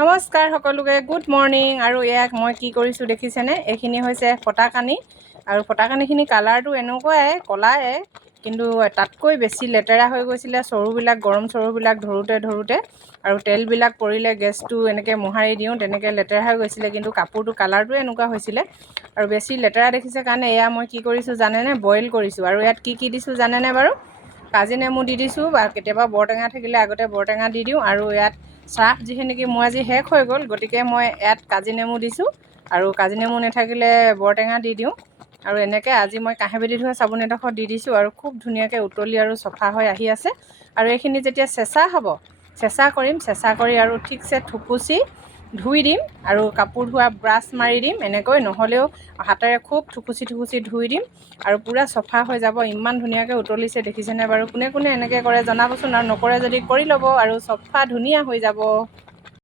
নমস্কাৰ সকলোকে, good morning. আৰু ইয়াক মই কি কৰিছোঁ দেখিছেনে? এইখিনি হৈছে ফটাকানি, আৰু ফটাকানিখিনি কালাৰটো এনেকুৱাই ক'লাই, কিন্তু তাতকৈ বেছি লেতেৰা হৈ গৈছিলে চৰুবিলাক, গৰম চৰুবিলাক ধৰোঁতে আৰু তেলবিলাক পৰিলে গেছটো এনেকৈ মোহাৰি দিওঁ, তেনেকৈ লেতেৰা হৈ গৈছিলে। কিন্তু কাপোৰটো কালাৰটো এনেকুৱা হৈছিলে আৰু বেছি লেতেৰা দেখিছে কাৰণে এয়া মই কি কৰিছোঁ জানেনে? বইল কৰিছোঁ। আৰু ইয়াত কি দিছোঁ জানেনে বাৰু? কাজি নেমু দি দিছোঁ, বা কেতিয়াবা বৰটেঙা থাকিলে আগতে বৰটেঙা দি দিওঁ। আৰু ইয়াত চাৰ্ফ যিখিনিকি মোৰ আজি শেষ হৈ গ'ল, গতিকে মই ইয়াত কাজি নেমু দিছোঁ, আৰু কাজি নেমু নাথাকিলে বৰটেঙা দি দিওঁ। আৰু এনেকৈ আজি মই কাঁহীবাতি ধোৱা চাবোন এডোখৰ দি দিছোঁ, আৰু খুব ধুনীয়াকৈ উতলি আৰু চফা হৈ আহি আছে। আৰু এইখিনি যেতিয়া চেঁচা হ'ব, চেঁচা কৰিম, চেঁচা কৰি আৰু ঠিকছে থুকুচি ধুই দিম, আৰু কাপোৰ ধোৱা ব্ৰাছ মাৰি দিম, এনেকৈ নহ'লেও হাতেৰে খুব থুকুচি ধুই দিম, আৰু পূৰা চফা হৈ যাব। ইমান ধুনীয়াকৈ উতলিছে দেখিছেনে বাৰু? কোনে কোনে এনেকৈ কৰে জনাবচোন, আৰু নকৰে যদি কৰি ল'ব, আৰু চফা ধুনীয়া হৈ যাব।